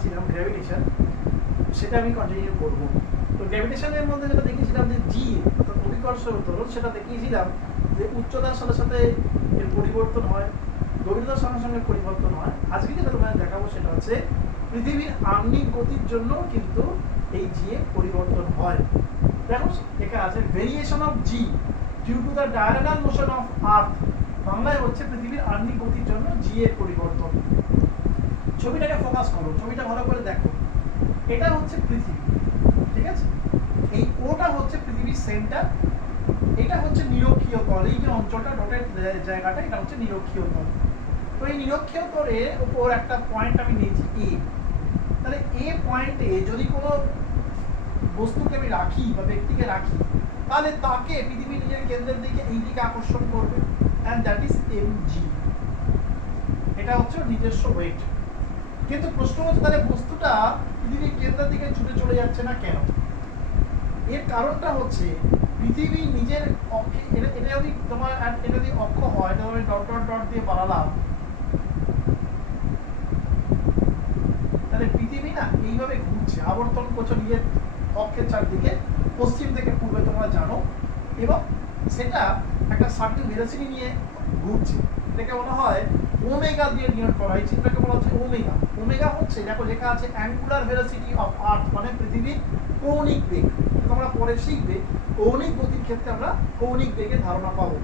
পাচ্ছিলাম গ্র্যাভিটেশন, সেটা আমি কন্টিনিউ করবো। তো গ্র্যাভিটেশনের মধ্যে যেটা দেখিয়েছিলাম যে জি অর্থাৎ অভিকর্ষ ত্বরণ, সেটা দেখিয়েছিলাম যে উচ্চতার সাথে সাথে এর পরিবর্তন হয়, গভীরতার সঙ্গে সঙ্গে পরিবর্তন হয়। আজকে যেটা তোমাদের দেখাবো সেটা হচ্ছে পৃথিবীর আহ্নিক গতির জন্য কিন্তু এই জি এর পরিবর্তন হয়। দেখো লেখা আছে variation of g due to the diagonal motion of earth, বাংলায় হচ্ছে পৃথিবীর আহ্নিক গতির জন্য জি এর পরিবর্তন। ছবিটাকে ফোকাস করো, ছবিটা ভালো করে দেখো। এটা হচ্ছে পৃথিবী, ঠিক আছে? এই ওটা হচ্ছে পৃথিবীর সেন্টার, এটা হচ্ছে নিরক্ষীয় তল। এই যে অঞ্চলটা ডটের জায়গাটা, এটা হচ্ছে নিরক্ষীয় তল। তো এই নিরক্ষীয় তলের উপর একটা পয়েন্ট আমি নিয়েছি এ। তাহলে এ পয়েন্টে যদি কোনো বস্তুকে আমি রাখি বা ব্যক্তিকে রাখি, তাহলে তাকে পৃথিবী নিজের কেন্দ্রের দিকে এই দিকে আকর্ষণ করবে, অ্যান্ড দ্যাট ইজ এমজি। এটা হচ্ছে নিজস্ব ওয়েট। কিন্তু প্রশ্ন হচ্ছে তাহলে বস্তুটা পৃথিবীর কেন্দ্রের দিকে ছুটে চলে যাচ্ছে না কেন? এর কারণটা হচ্ছে পৃথিবী নিজের অক্ষে, এটা যদি তোমার এটা যদি অক্ষ হয়, এটা আমি ডট ডট ডট দিয়ে বাড়ালাম, তাহলে পৃথিবী না এইভাবে ঘুরছে, আবর্তন করছে নিজের অক্ষের চারদিকে, পশ্চিম থেকে পূর্বে তোমরা জানো, এবং সেটা একটা সার্টেন ভেলোসিটি নিয়ে ঘুরছে। এটাকে বলা হয় ওমেগা দিয়ে ডিনোট করা হয়। চিত্রকে বলা হচ্ছে ওমেগা। ওমেগা হচ্ছে, দেখো লেখা আছে অ্যাঙ্গুলার ভেলোসিটি অফ আর্থ, মানে পৃথিবীর কৌণিক বেগ। তোমরা পরে শিখবে কৌণিক গতির ক্ষেত্রে আমরা কৌণিক বেগের ধারণা পাবো।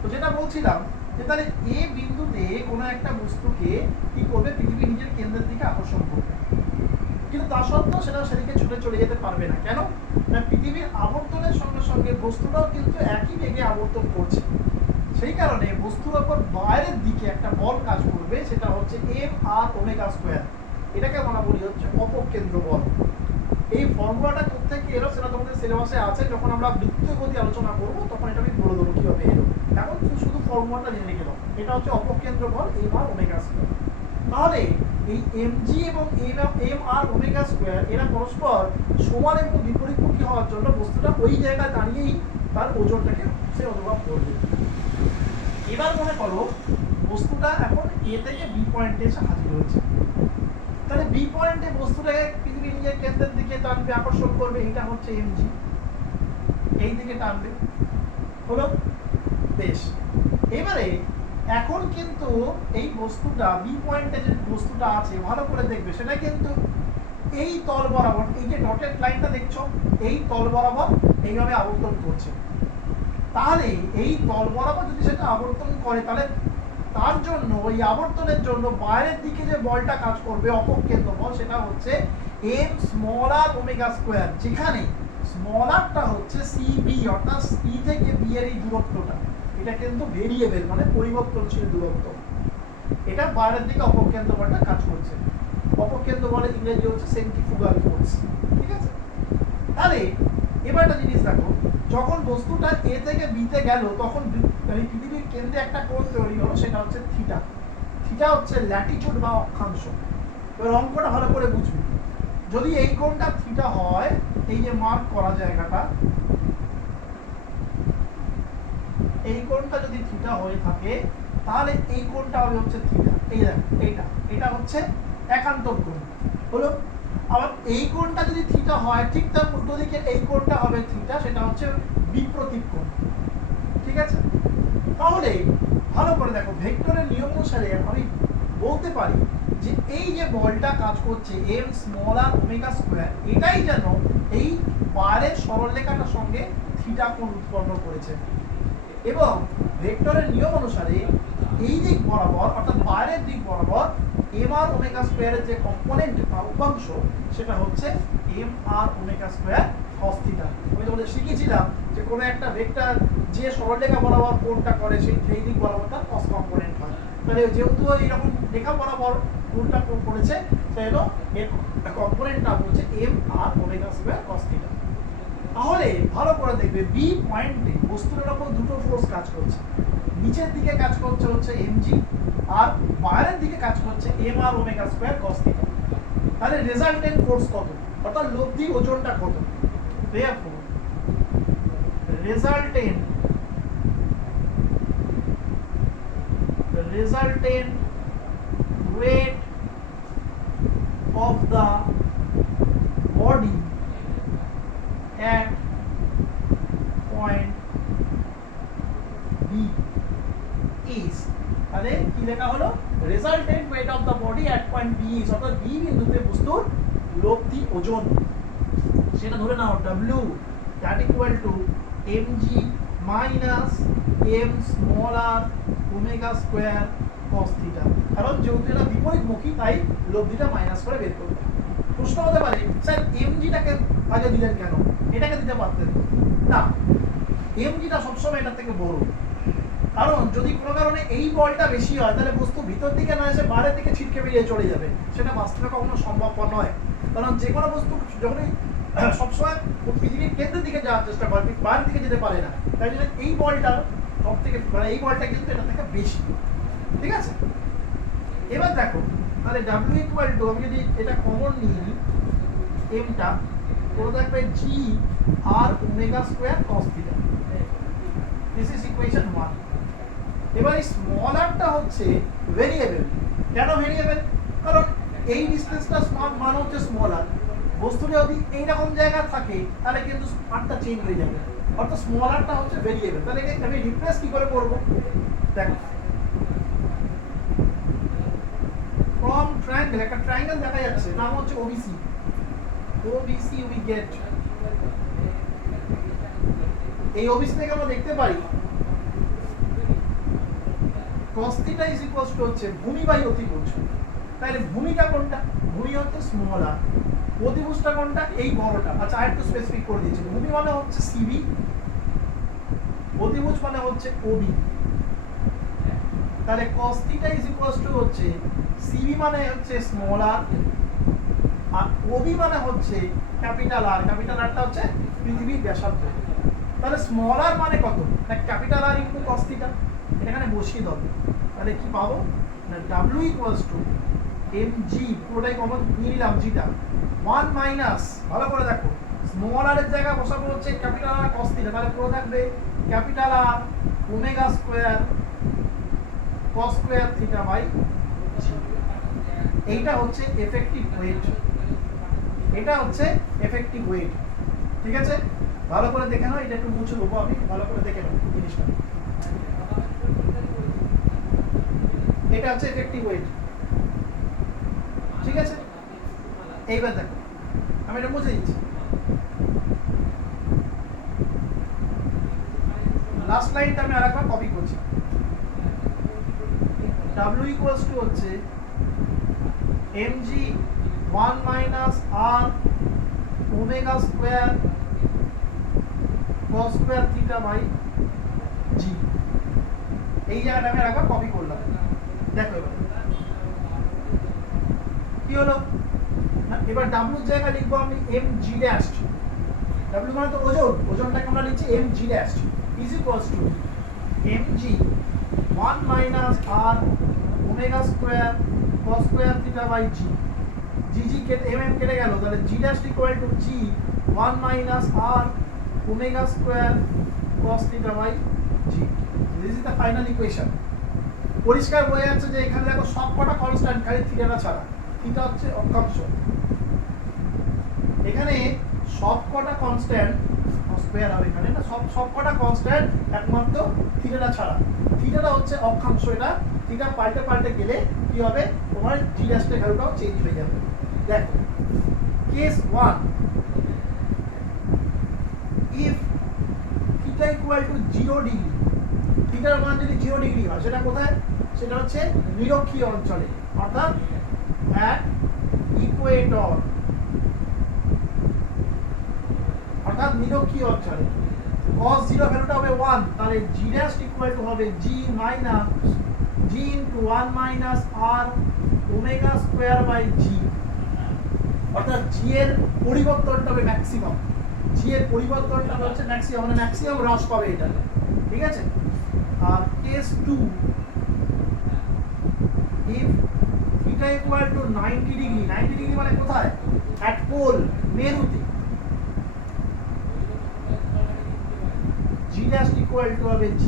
তো যেটা বলছিলাম যে তাহলে এ বিন্দুতে কোনো একটা বস্তুকে কি করবে, পৃথিবী নিজের কেন্দ্রের দিকে আকর্ষণ করবে, কিন্তু তা সত্ত্বেও সেটা সেদিকে ছুটে চলে যেতে পারবে না। কেন না, পৃথিবীর আবর্তনের সঙ্গে সঙ্গে বস্তুটাও কিন্তু একই বেগে আবর্তন করছে। সেই কারণে বস্তুর ওপর বাইরের দিকে একটা বল কাজ করবে, সেটা হচ্ছে এম আর ওমেগা স্কোয়ার। এটাকে আমরা বলি হচ্ছে অপকেন্দ্র বল। এই ফর্মুলাটা কোথেকে এলো সেটা তোমাদের সিলেবাসে আছে, যখন আমরা বৃত্তীয় গতি আলোচনা করব তখন এটা আমি বলে দেবো কিভাবে এলো। এখন শুধু ফর্মুলাটা জেনে রেখে দাও, এটা হচ্ছে অপকেন্দ্র বল এম আর ওমেগা স্কোয়ার। তাহলে এই এমজি এবং এম আর ওমেগা স্কোয়ার এরা পরস্পর সমান এবং বিপরীতমুখী হওয়ার জন্য বস্তুটা ওই জায়গায় দাঁড়িয়েই তার ওজনটাকে সে অনুভব করবে। এবার মনে করো বস্তুটা এখন এ থেকে বি পয়েন্টে এসে হাজির হয়েছে, তাহলে বি পয়েন্টে বস্তুটাকে পৃথিবী নিজের কেন্দ্রের দিকে টানবে, আকর্ষণ করবে, এটা হচ্ছে এমজি, এই দিকে টানবে। হলো বেশ। এবারে এখন কিন্তু এই বস্তুটা বি পয়েন্টে যে বস্তুটা আছে ভালো করে দেখবে, সেটা কিন্তু এই তল বরাবর, এই যে ডটেড লাইনটা দেখছো, এই তল বরাবর এইভাবে আবর্তন করছে। তাহলে এই তল বরাবর যদি সেটা আবর্তন করে, তাহলে তার জন্য ওই আবর্তনের জন্য বাইরের দিকে যে বলটা কাজ করবে অপকেন্দ্র বল, সেটা হচ্ছে এম স্মল আর ওমেগা স্কোয়ার, যেখানে স্মল আরটা হচ্ছে সিবি, অর্থাৎ সি থেকে বি এর এই দূরত্বটা, এটা কিন্তু ভেরিয়েবল মানে পরিবর্তনশীল দূরত্ব। এটা বাইরের দিকে অপকেন্দ্র বলটা কাজ করছে। অপকেন্দ্র বলের ইংরেজি হচ্ছে সেন্ট্রিফুগাল ফোর্স, ঠিক আছে? তাহলে এবার একটা জিনিস দেখো, যখন বস্তুটা এ থেকে বিতে গেল, তখন পৃথিবীর কেন্দ্রে একটা কোণ তৈরি হলো, সেটা হচ্ছে থিটা। থিটা হচ্ছে ল্যাটিটিউড বা অক্ষাংশ। এবার অঙ্কটা ভালো করে বুঝবি, যদি এই কোণটা থিটা হয়, এই যে মার্ক করা জায়গাটা, এই কোণটা যদি থিটা হয়ে থাকে, তাহলে এই কোণটা হবে হচ্ছে থিটা। এই দেখো এইটা, এটা হচ্ছে একান্তর কোণ হলো। আবার এই কোণটা যদি থিটা হয়, ঠিক তার উল্টো দিকে এই কোণটা হবে থিটা, সেটা হচ্ছে বিপ্রতীপ কোণ, ঠিক আছে? তাহলে ভালো করে দেখো, ভেক্টরের নিয়ম অনুসারে আমি বলতে পারি যে এই যে বলটা কাজ করছে এম স্মল আর ওমেগা স্কোয়ার, এটাই যেন এই বাইরের সরলরেখাটার সঙ্গে থিটা কোণ উৎপন্ন করেছে। এবং ভেক্টরের নিয়ম অনুসারে এই দিক বরাবর, অর্থাৎ বাইরের দিক বরাবর এম আর ওমেগা স্কোয়ারের যে কম্পোনেন্ট বা উপাংশ, সেটা হচ্ছে M r omega square cos theta. আমি তোমাদের শিখিয়েছিলাম যে কোনো একটা ভেক্টর যে সরলরেখা বরাবর কোণটা করে, সেই দিক বরাবর তার কস কম্পোনেন্ট হয়। তাহলে যেহেতু এইরকম রেখা বরাবর কোণটা করেছে, তাই হলো এর কম্পোনেন্টটা হচ্ছে M r omega square cos theta. তাহলে ভালো করে দেখবে বি পয়েন্টে বস্তুর উপর দুটো ফোর্স কাজ করছে, নিচের দিকে কাজ করছে হচ্ছে এমজি, আর বাইরের দিকে কাজ করছে m r omega square cos theta. তাহলে রেজাল্টেন্ট ফোর্স কত, অর্থাৎ লব্ধি ওজনটা কত? therefore resultant weight point B is, অর্থাৎ বি বিন্দুতে বস্তুর লব্ধি ওজন, সেটা ধরে নাও W that equal to mg minus m small r omega square cos theta. কারণ যেহেতু এটা বিপরীতমুখী তাই লব্ধিটা মাইনাস করে বের করবে। প্রশ্ন হতে পারে স্যার mgটাকে আগে দিলেন কেন, এটাকে দিতে পারতেন না, mgটা সবসময় এটার থেকে বড়। কারণ যদি কোনো কারণে এই বলটা বেশি হয় তাহলে বস্তু ভিতর দিকে না এসে বাইরের দিকে ছিটকে বেরিয়ে চলে যাবে, সেটা বাস্তবে কখনো সম্ভবপর নয়। কারণ যে কোনো বস্তু যখনই সবসময় পৃথিবীর কেন্দ্রের দিকে যাওয়ার চেষ্টা করে, বাইরের দিকে যেতে পারে না, তাই জন্য এই বলটা সব থেকে মানে এই বলটা কিন্তু এটা থেকে বেশি, ঠিক আছে। এবার দেখো তাহলে W ইকুয়াল টু, আমি যদি এটা কমন নিই এমটা, পুরো থাকবে g r omega square cos theta. This is equation 1। এবার এই স্মল আরটা হচ্ছে ভেরিয়েবল। কেন ভেরিয়েবল? কারণ এই ডিসটেন্সটা মান হচ্ছে স্মল আর, বস্তুটা যদি এইরকম জায়গায় থাকে তাহলে কিন্তু আরটা চেঞ্জ হয়ে যাবে, অর্থাৎ স্মল আরটা হচ্ছে ভেরিয়েবল। তাহলে আমি রিপ্লেস কি করে করব? দেখো ফ্রম ট্রায়াঙ্গেল, একটা ট্রায়াঙ্গেল দেখা যাচ্ছে, নাম হচ্ছে OBC। OBC উই গেট, এই OBC থেকে আমরা দেখতে পারি cos theta is equals to হচ্ছে ভূমি বাই অতিভুজ। তাহলে ভূমিটা কোনটা? ভূমি হচ্ছে স্মল আর, অতিভুজটা কোনটা? এই বড়টা। আচ্ছা আরেকটু স্পেসিফিক করে দিয়েছি, ভূমি মানে হচ্ছে CB, অতিভুজ মানে হচ্ছে OB। তাহলে cos theta is equals to হচ্ছে CB মানে হচ্ছে স্মল আর, আর OB মানে হচ্ছে ক্যাপিটাল আর। ক্যাপিটাল আরটা হচ্ছে পৃথিবীর ব্যাসার্ধ। তাহলে স্মল আর মানে কত? না capital R into cos theta, এখানে বসিয়ে দেবো। তাহলে কি পাবো? না W ইকুয়ালস টু mg, পুরোটাই কমন নিয়ে নিলাম জিটা, 1 মাইনাস, ভালো করে দেখো স্মল আর এর জায়গায় বসাবো হচ্ছে ক্যাপিটাল আর cos থিটা, তাহলে পুরো থাকবে capital R omega square cos square theta by g। এইটা হচ্ছে এফেক্টিভ ওয়েট, এটা হচ্ছে এফেক্টিভ ওয়েট, ঠিক আছে। ভালো করে দেখে নাও, এটা একটু মুছে দেবো আমি, ভালো করে দেখে নাও জিনিসটা। এটা হচ্ছে এফেক্টিভ ওয়েট, ঠিক আছে। এইবার দেখো আমি এটা মুছে দিচ্ছি, লাস্ট লাইনটা আমি আরেকবার কপি করছি। W ইকুয়ালস টু হচ্ছে mg 1 minus r omega square cos square theta by g। এই জায়গাটা আমি আরেকবার কপি করলাম, দেখো এবার কি হলো। এবার W এর জায়গায় লিখবো আমি mg ড্যাশ, W মানে তো ওজন, ওজনটাকে আমরা লিখছি mg dash is equals to mg 1 minus r omega square cos square theta by g। g কেটে কেটে গেল, তাহলে g dash equal to g 1 minus r omega square cos theta by g। This is the final equation. পরিষ্কার বোঝা যাচ্ছে যে এখানে দেখো সবকটা কনস্ট্যান্ট, খালি থিটাটা ছাড়া। থিটা হচ্ছে অক্ষাংশ, এখানে সবকটা কনস্ট্যান্ট স্কয়ার হবে এখানে না, সবকটা কনস্ট্যান্ট একমাত্র থিটাটা ছাড়া। থিটাটা হচ্ছে অক্ষাংশ, এটা থিটা পাল্টে পাল্টে গেলে কি হবে, তোমার g ড্যাশের ভ্যালুটাও চেঞ্জ হয়ে যাবে। দেখো case 1, if theta equal to 0 degree, থিটার মান যদি 0 ডিগ্রি হয় সেটা কোথায়? সেটা হচ্ছে নিরক্ষীয় অঞ্চলে, অর্থাৎ at ইকুয়েটর, অর্থাৎ নিরক্ষীয় অঞ্চলে। cos 0 ভ্যালুটা হবে 1, তাহলে g ড্যাশ ইকুয়াল টু হবে g minus g into 1 minus r omega square by g, অর্থাৎ g এর পরিবর্তনটা হবে ম্যাক্সিমাম, g এর পরিবর্তনটা হচ্ছে ম্যাক্সিমাম, মানে ম্যাক্সিমাম হ্রাস পাবে এটা, ঠিক আছে। আর case 2, if theta equal to 90 degree, 90 degree মানে কোথায়? at pole, মেরুতে, g dash equal to হবে g,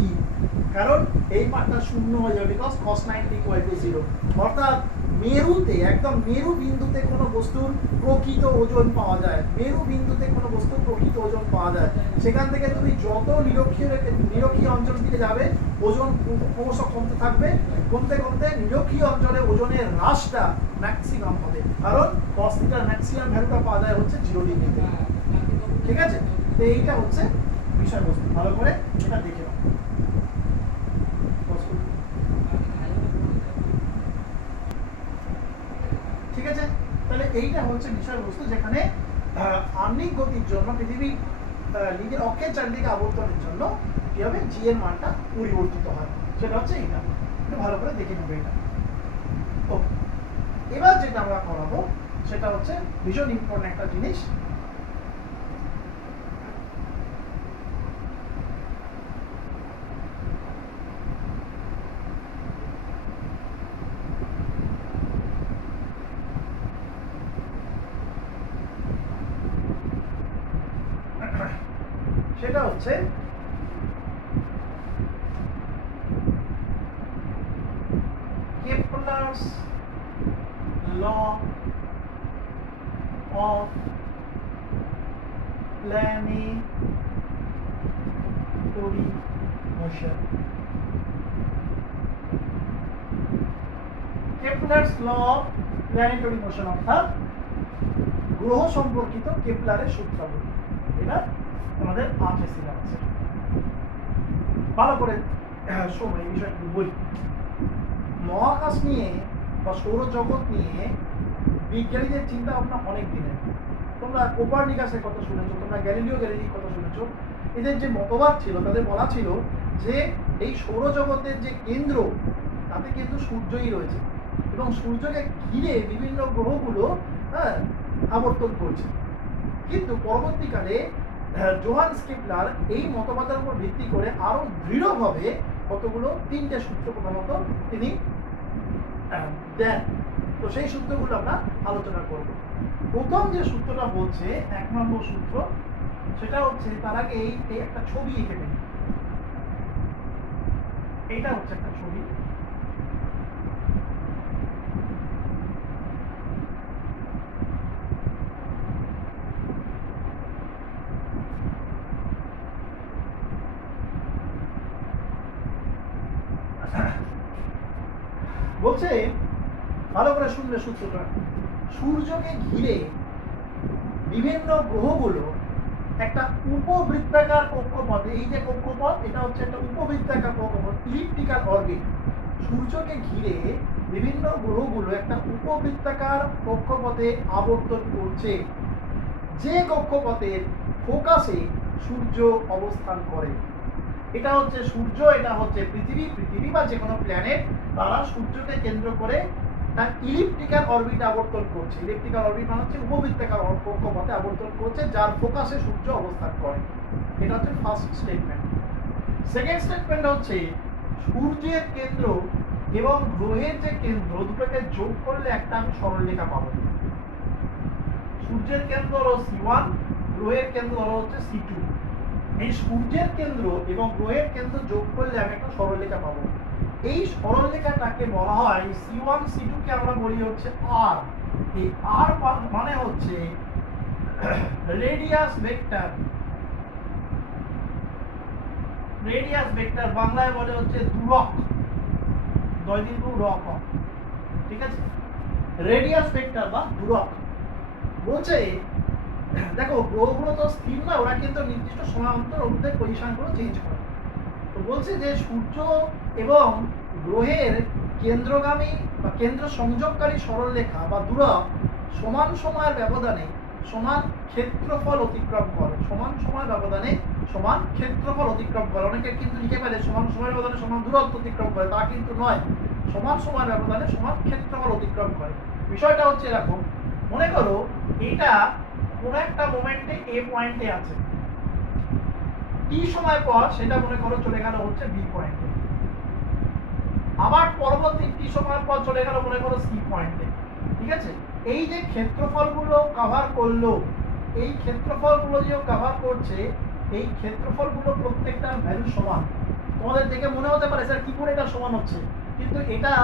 কারণ এই পার্টটা শূন্য হয়ে যাবে বিকজ cos 90 equal to 0। অর্থাৎ মেরুতে, একদম মেরু বিন্দুতে কোনো বস্তুর প্রকৃত ওজন পাওয়া যায়, মেরু বিন্দুতে কোনো বস্তুর প্রকৃত ওজন পাওয়া যায়। সেখান থেকে তুমি যত নিরক্ষীয় অঞ্চল দিকে যাবে ওজন ক্রমশ কমতে থাকবে, কমতে কমতে নিরক্ষীয় অঞ্চলে ওজনের হ্রাসটা ম্যাক্সিমাম হবে, কারণ cos থিটার ম্যাক্সিমাম ভ্যালুটা পাওয়া যায় হচ্ছে 0 ডিগ্রিতে। ঠিক আছে, তো এইটা হচ্ছে বিষয়বস্তু, ভালো করে এটা দেখে নাও। ঠিক আছে, তাহলে এইটা হচ্ছে বিষয়বস্তু যেখানে আহ্নিক গতির জন্য পৃথিবী নিজের অক্ষের চারদিকে আবর্তনের জন্য কি হবে, জি এর মানটা পরিবর্তিত হয়, সেটা হচ্ছে এটা। একটু ভালো করে দেখে নেবে এটা। ওকে, এবার যেটা আমরা করাবো সেটা হচ্ছে ভীষণ ইম্পর্টেন্ট একটা জিনিস। সেটা হচ্ছে Kepler's law of planetary motion. Kepler's law of planetary motion অর্থাৎ গ্রহ সম্পর্কিত কেপলারের সূত্রাবলী, এটা আমাদের আছে সিলেবাসে। ভালো করে শোনো, এই বিষয়টা বলি। মহাকাশ নিয়ে বা সৌরজগৎ নিয়ে বিজ্ঞানীদের চিন্তা ভাবনা অনেক দিনের। তোমরা কোপারনিকাসের কথা শুনেছো, তোমরা গ্যালিলিও গ্যালিলির কথা শুনেছো। এদের যে মতবাদ ছিল, তাদের বলা ছিল যে এই সৌরজগতের যে কেন্দ্র, তাতে কিন্তু সূর্যই রয়েছে এবং সূর্যকে ঘিরে বিভিন্ন গ্রহগুলো আবর্তন করছে। কিন্তু পরবর্তীকালে জোহানস কেপলার এই মতবাদের উপর ভিত্তি করে আরো দৃঢ়ভাবে কতগুলো 3টে সূত্র প্রধানত তিনি দেন। তো সেই সূত্রগুলো আমরা আলোচনা করব। প্রথম যে সূত্রটা বলছে 1 নম্বর সূত্র, সেটা হচ্ছে, তার আগে এই একটা ছবি এঁকে নেই। এইটা হচ্ছে একটা ছবি। বলছে, ভালো করে শুনলে সূত্রটা, সূর্যকে ঘিরে বিভিন্ন গ্রহগুলো একটা উপবৃত্তাকার কক্ষপথে, এই যে কক্ষপথ, এটা হচ্ছে একটা উপবৃত্তাকার কক্ষপথ, ইলিপ্টিক্যাল অরবিট। সূর্যকে ঘিরে বিভিন্ন গ্রহগুলো একটা উপবৃত্তাকার কক্ষপথে আবর্তন করছে, যে কক্ষপথের ফোকাসে সূর্য অবস্থান করে। এটা হচ্ছে সূর্য, এটা হচ্ছে পৃথিবী। পৃথিবী বা যে কোনো প্ল্যানেট, তারা সূর্যকে কেন্দ্র করে তার ইলিপ্টিক্যাল অরবিট আবর্তন করছে। ইলিপ্টিক্যাল অরবিট মানে হচ্ছে উপবৃত্তাকার কক্ষপথে আবর্তন করছে, যার ফোকাসে সূর্য অবস্থান করে। এটা হচ্ছে ফার্স্ট স্টেটমেন্ট। সেকেন্ড স্টেটমেন্ট হচ্ছে, সূর্যের কেন্দ্র এবং গ্রহের যে কেন্দ্র, দুটোকে যোগ করলে একটা আমি সরলরেখা পাবো। সূর্যের কেন্দ্র হলো C1, গ্রহের কেন্দ্র হলো হচ্ছে C2। এই সূর্যের কেন্দ্র এবং গ্রহের কেন্দ্র যোগ করলে আমি একটা সরলরেখা পাবো। এই সরলরেখাটাকে বলা হয় C1 C2 কে আমরা বলি হচ্ছে R। এই R মানে হচ্ছে রেডিয়াস ভেক্টর। রেডিয়াস ভেক্টর বাংলায় বলে হচ্ছে দূরক, দৈর্ঘ্য রক। ঠিক আছে, রেডিয়াস ভেক্টর বা দূরক। বলছে, দেখো গ্রহগুলো তো স্থির না, ওরা কিন্তু নির্দিষ্ট সময় অন্তর ওদের পজিশনগুলো চেঞ্জ করে। তো বলছে যে সূর্য এবং গ্রহের কেন্দ্রগামী বা কেন্দ্র সংযোগকারী সরলরেখা বা দূরক সমান সময়ের ব্যবধানে সমান ক্ষেত্রফল অতিক্রম করে। সমান সময়ের ব্যবধানে সমান ক্ষেত্রফল অতিক্রম করে। অনেকে কিন্তু লিখে ফেলে সমান সময়ের ব্যবধানে সমান দূরত্ব অতিক্রম করে, তা কিন্তু নয়। সমান সময়ের ব্যবধানে সমান ক্ষেত্রফল অতিক্রম করে। বিষয়টা হচ্ছে এরকম, মনে করো এটা কোনো একটা মোমেন্টে এ পয়েন্টে আছে, টি সময় পর সেটা মনে করো চলে গেল হচ্ছে বি পয়েন্টে, আবার পরবর্তী টি সময় পর চলে গেল মনে করো সি পয়েন্টে। ঠিক আছে, এই যে ক্ষেত্রফলগুলো কভার করলো, এই ক্ষেত্রফলগুলো যে কভার করছে, এই ক্ষেত্রফলগুলো প্রত্যেকটার ভ্যালু সমান। তোমাদের দেখে মনে হতে পারে স্যার কি করে এটা সমান হচ্ছে, কিন্তু এটা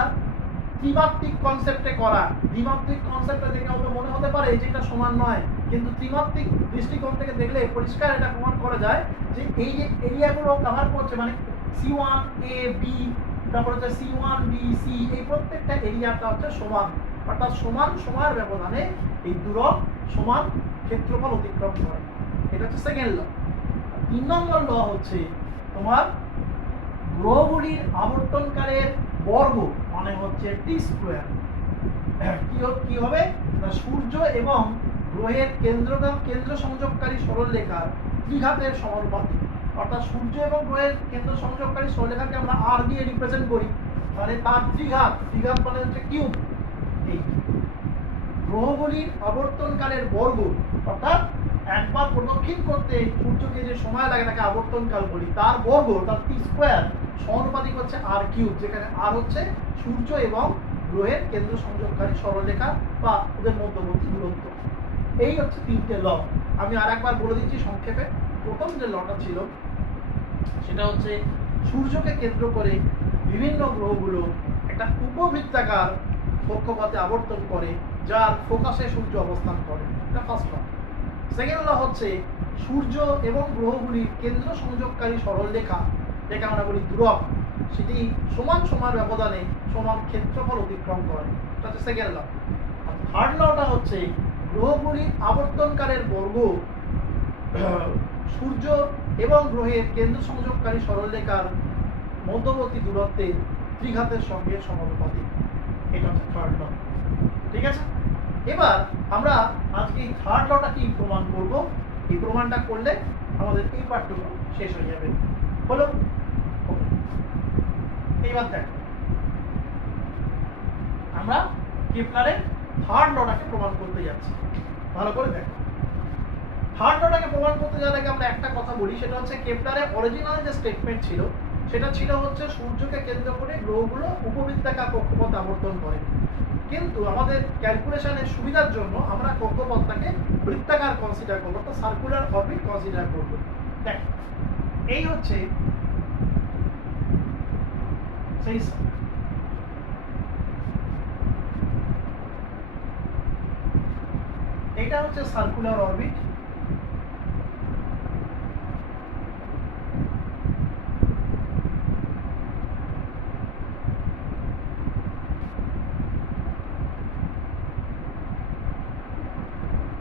ত্রিমাত্রিক কনসেপ্টে করা। দ্বিমাত্রিক কনসেপ্টে দেখে হয়তো মনে হতে পারে যে এটা সমান নয়, কিন্তু ত্রিমাত্রিক দৃষ্টিকোণ থেকে দেখলে পরিষ্কার এটা প্রমাণ করা যায় যে এই যে এরিয়াগুলো কভার করছে, মানে C1A B, তারপর হচ্ছে C1B C, এই প্রত্যেকটা এরিয়াটা হচ্ছে সমান, অর্থাৎ সমান সময়ের ব্যবধানে এই দুরক সমান ক্ষেত্রফল অতিক্রম করে। এটা হচ্ছে সেকেন্ড ল। 3 নম্বর ল হচ্ছে তোমার গ্রহগুলির আবর্তনকালের বর্গ মানে হচ্ছে টি স্কোয়ার। কি হবে না, সূর্য এবং গ্রহের কেন্দ্র সংযোগকারী সরলরেখার ত্রিঘাতের সমানুপাতিক। অর্থাৎ সূর্য এবং গ্রহের কেন্দ্র সংযোগকারী সরলরেখাকে আমরা আর দিয়ে রিপ্রেজেন্ট করি, তাহলে তার ত্রিঘাত মানে হচ্ছে কিউব। এই গ্রহগুলির আবর্তনকালের বর্গ, অর্থাৎ একবার প্রদক্ষিণ করতে সূর্যকে যে সময় লাগে তাকে আবর্তনকাল বলি, তার বর্গ তার টি স্কোয়ার সমানুপাতিক হচ্ছে আর কিউব, যেখানে আর হচ্ছে সূর্য এবং গ্রহের কেন্দ্র সংযোগকারী সরলরেখা বা ওদের মধ্যবর্তী দূরত্ব। এই হচ্ছে 3টে ল। আমি আর একবার বলে দিচ্ছি সংক্ষেপে। প্রথম যে লটা ছিল সেটা হচ্ছে সূর্যকে কেন্দ্র করে বিভিন্ন গ্রহগুলো একটা উপবৃত্তাকার কক্ষপথে আবর্তন করে, যার ফোকাসে সূর্য অবস্থান করে। এটা ফার্স্ট ল। সেকেন্ড ল হচ্ছে সূর্য এবং গ্রহগুলির কেন্দ্র সংযোগকারী সরলরেখা, যেটা আমরা বলি ধ্রুবক, সেটি সমান সময়ের ব্যবধানে সমান ক্ষেত্রফল অতিক্রম করে। এটা হচ্ছে সেকেন্ড ল। আর থার্ড লটা হচ্ছে গ্রহগুলির আবর্তনকালের বর্গ সূর্য এবং গ্রহের কেন্দ্র সংযোগকারী সরলরেখার মধ্যবর্তী দূরত্বের ত্রিঘাতের সঙ্গে সমানুপাতিক। এটা হচ্ছে থার্ড ল। ঠিক আছে, এবার আমরা আজকে এই থার্ড লটা কি প্রমাণ করব। এই প্রমাণটা করলে আমাদের এই পাঠটুকু শেষ হয়ে যাবে। হলো? এইবার দেখো, আমরা কেপলারের থার্ড লটাকে প্রমাণ করতে যাচ্ছি। ভালো করে দেখো, থার্ড লটাকে প্রমাণ করতে যাওয়ার আগে আমরা একটা কথা বলি, সেটা হচ্ছে কেপলারের অরিজিনাল যে স্টেটমেন্ট ছিল সেটা ছিল হচ্ছে সূর্যকে কেন্দ্র করে গ্রহগুলো উপবৃত্তাকার কক্ষপথ আবর্তন করে। কিন্তু আমাদের ক্যালকুলেশনের সুবিধার জন্য আমরা কক্ষপথটাকে বৃত্তাকার কনসিডার করবো, অর্থাৎ সার্কুলার অরবিট কনসিডার করবো। দেখ, এই হচ্ছে সেই এটা হচ্ছে সার্কুলার অরবিট।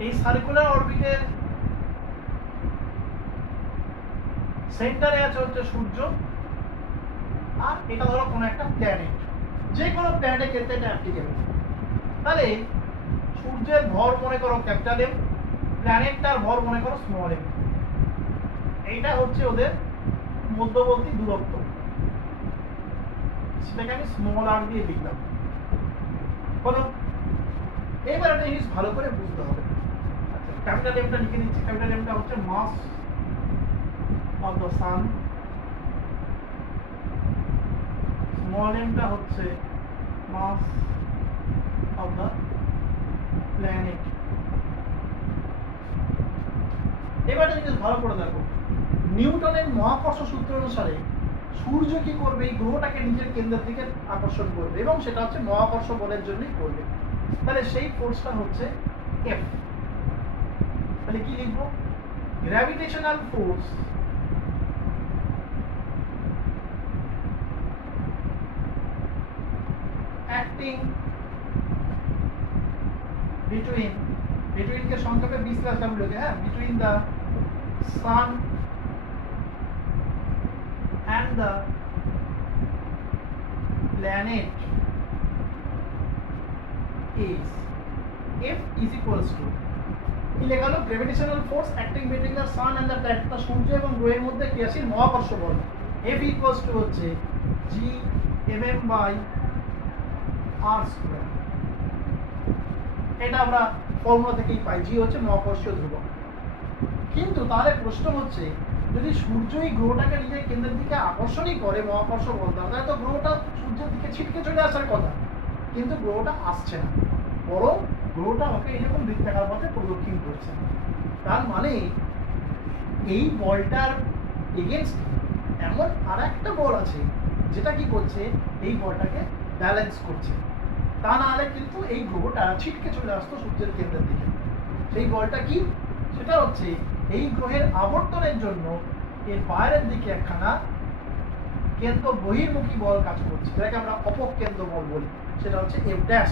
এই সার্কুলার অরবিটের সেন্টারে আছে হচ্ছে সূর্য, আর এটা ধরো কোনো একটা প্ল্যানেট, যে কোনো প্ল্যানেটের ক্ষেত্রে এটা অ্যাপ্লিকেবল। তাহলে সূর্যের ভর মনে করো ক্যাপিটাল এম, প্ল্যানেটটার ভর মনে করো স্মল এম। এইটা হচ্ছে ওদের মধ্যবর্তী দূরত্ব, সেটাকে আমি স্মল আর দিয়ে লিখলাম। হলো? এইবার একটা জিনিস ভালো করে বুঝতে হবে। ক্যাপিটাল এমটা লিখে দিচ্ছি। ক্যাপিটাল এমটা হচ্ছে মাস অফ দ্য সান, স্মল এমটা হচ্ছে মাস অফ দ্য প্ল্যানেট। এবার একটা জিনিস ভালো করে দেখো, নিউটনের মহাকর্ষ সূত্র অনুসারে সূর্য কি করবে, এই গ্রহটাকে নিজের কেন্দ্রের দিকে আকর্ষণ করবে, এবং সেটা হচ্ছে মহাকর্ষ বলের জন্যই করবে। তাহলে সেই ফোর্সটা হচ্ছে এফ। তাহলে কি লিখবো? গ্র্যাভিটেশনাল ফোর্স অ্যাক্টিং বিটুইন কে সংক্ষেপে B/W কে, হ্যাঁ, between the San and the planet is F is equals to কি লেখা হলো? Gravitational force acting between the sun and the planet, তা সূর্য এবং গ্রহের মধ্যে ক্রিয়াশীল মহাকর্ষ বল। F ইকুয়ালস টু হচ্ছে G/m/r²। এটা আমরা ফর্মুলা থেকেই পাই, জি হচ্ছে মহাকর্ষীয় ধ্রুবক। কিন্তু তাহলে প্রশ্ন হচ্ছে, যদি সূর্য এই গ্রহটাকে নিজের কেন্দ্রের দিকে আকর্ষণই করে মহাকর্ষ বল দ্বারা, তাহলে তো গ্রহটা সূর্যের দিকে ছিটকে চলে আসার কথা, কিন্তু গ্রহটা আসছে না, বরং গ্রহটা ওকে এরকম বৃত্তাকার পথে প্রদক্ষিণ করছে। তার মানে এই বলটার এগেনস্ট এমন আর একটা বল আছে যেটা কি করছে, এই বলটাকে ব্যালেন্স করছে। তা না হলে কিন্তু এই গ্রহটা ছিটকে চলে আসতো সূর্যের কেন্দ্রের দিকে। সেই বলটা কি? সেটা হচ্ছে এই গ্রহের আবর্তনের জন্য এর বাইরের দিকে একখানা কেন্দ্র বহির্মুখী বল কাজ করছে, যেটাকে আমরা অপকেন্দ্র বল বলি, সেটা হচ্ছে এফ ড্যাশ।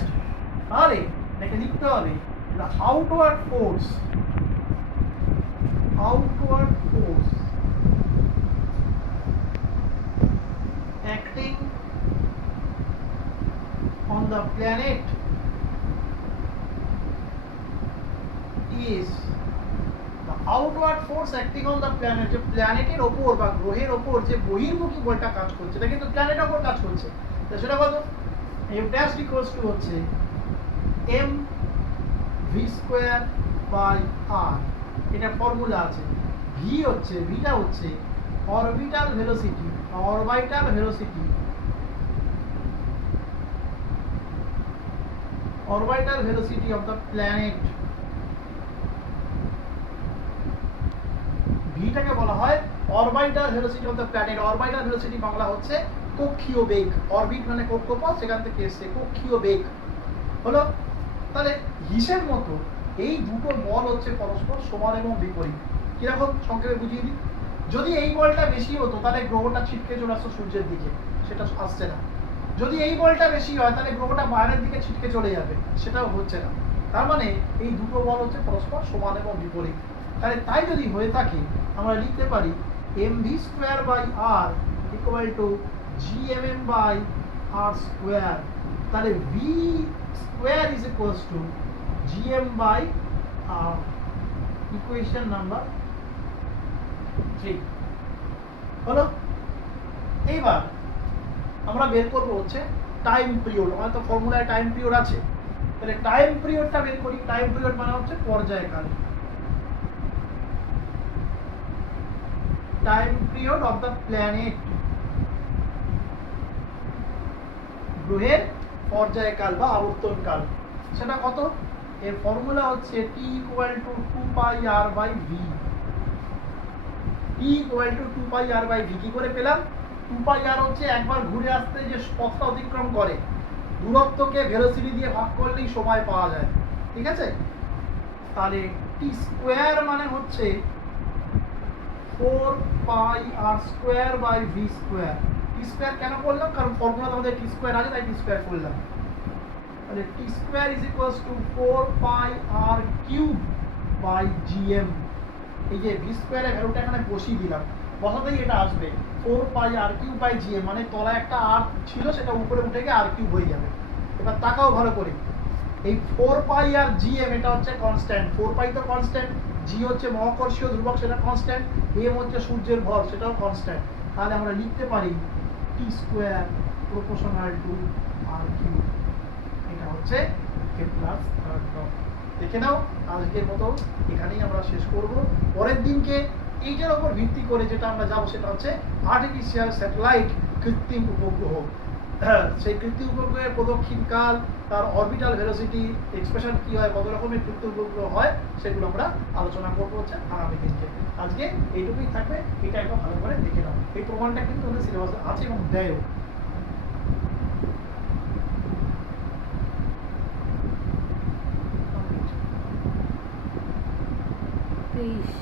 তাহলে এটাকে লিখতে হবে the outward force acting on the planet is the outward force acting on the planet, যে প্ল্যানেটের ওপর বা গ্রহের ওপর যে বহির্মুখী বলটা কাজ করছে, এটা কিন্তু প্ল্যানেটের ওপর কাজ করছে। তো সেটা কত? f dash equals to হচ্ছে m v square by r, এটা ফর্মুলা আছে। ভিটা হচ্ছে orbital velocity of the planet. ভিটাকে বলা হয় orbital velocity of the planet. Orbital velocity Bangla হচ্ছে কক্ষীয় বেগ। অরবিট মানে কক্ষপথ, সেখান থেকে এসছে কক্ষীয় বেগ হলো। তাহলে হিসেব মতো এই দুটো বল হচ্ছে পরস্পর সমান এবং বিপরীত। কিরকম সংক্ষেপে বুঝিয়ে দিই। যদি এই বলটা বেশি হতো তাহলে গ্রহটা ছিটকে চলে আসতো সূর্যের দিকে, সেটা আসছে না। যদি এই বলটা বেশি হয় তাহলে গ্রহটা বাইরের দিকে ছিটকে চলে যাবে, সেটাও হচ্ছে না। তার মানে এই দুটো বল হচ্ছে পরস্পর সমান এবং বিপরীত। তাহলে তাই যদি হয়ে থাকে আমরা লিখতে পারি mv square by r equal to gmm by r square. তাহলে v square is equals to gm by r, equation number 3 হলো। এইবার আমরা বের করবো হচ্ছে টাইম পিরিয়ড। আমাদের তো ফর্মুলায় টাইম পিরিয়ড আছে, তাহলে টাইম পিরিয়ডটা বের করি। টাইম পিরিয়ড মানে হচ্ছে পর্যায়কাল, time period of the planet, গ্রহের পর্যায়কাল বা আবর্তনকাল। সেটা কত? এর ফর্মুলা হচ্ছে t equal to 2 pi r by v। t equal to 2 pi r by v কি করে পেলাম? 2 পাই r হচ্ছে একবার ঘুরে আসতে যে পথটা অতিক্রম করে, দূরত্বকে ভেলোসিটি দিয়ে ভাগ করলেই সময় পাওয়া যায়, ঠিক আছে? তাহলে t স্কয়ার মানে হচ্ছে 4 pi r square by v square. t square কেন করলাম? কারণ ফর্মুলাতে আমাদের t স্কয়ার আছে, তাই t স্কয়ার করলাম। তাহলে t square is equals to 4 pi r cube by gm। এই যে v স্কয়ারের ভ্যালুটা এখানে বসিয়ে দিলাম, বসাতেই এটা আসবে 4 pi r cube by gm, মানে তলায় একটা r ছিল সেটা উপরে উঠে গিয়ে r কিউব হয়ে যাবে। এবার তাকাও ভালো করে, এই 4 পাই আর gm এটা হচ্ছে কনস্ট্যান্ট। 4 পাই তো কনস্ট্যান্ট, g হচ্ছে মহাকর্ষীয় ধ্রুবক, সেটা কনস্ট্যান্ট, m হচ্ছে সূর্যের ভর, সেটাও কনস্ট্যান্ট। তাহলে আমরা লিখতে পারি t square proportional to r cube. এটা হচ্ছে k প্লাস থার্ড টার্ম। দেখে নাও, আজকের মতো এখানেই আমরা শেষ করব। পরের দিনকে এইটার উপর ভিত্তি করে যেটা আমরা যাবো সেটা হচ্ছে আর্টিফিশিয়াল স্যাটেলাইট, কৃত্রিম উপগ্রহ। সেই কৃত্রিম উপগ্রহের প্রদক্ষিণকাল, তার অরবিটাল ভেলোসিটি, এক্সপ্রেশন কি হয়, কত রকমের কৃত্রিম উপগ্রহ হয়, সেগুলো আমরা আলোচনা করবো হচ্ছে আগামী দিনকে। আজকে এইটুকুই থাকবে, এটা একবার ভালো করে দেখে নাও। এই প্রমাণটা কিন্তু আমাদের সিলেবাসে আছে এবং দেয়ও। Peace.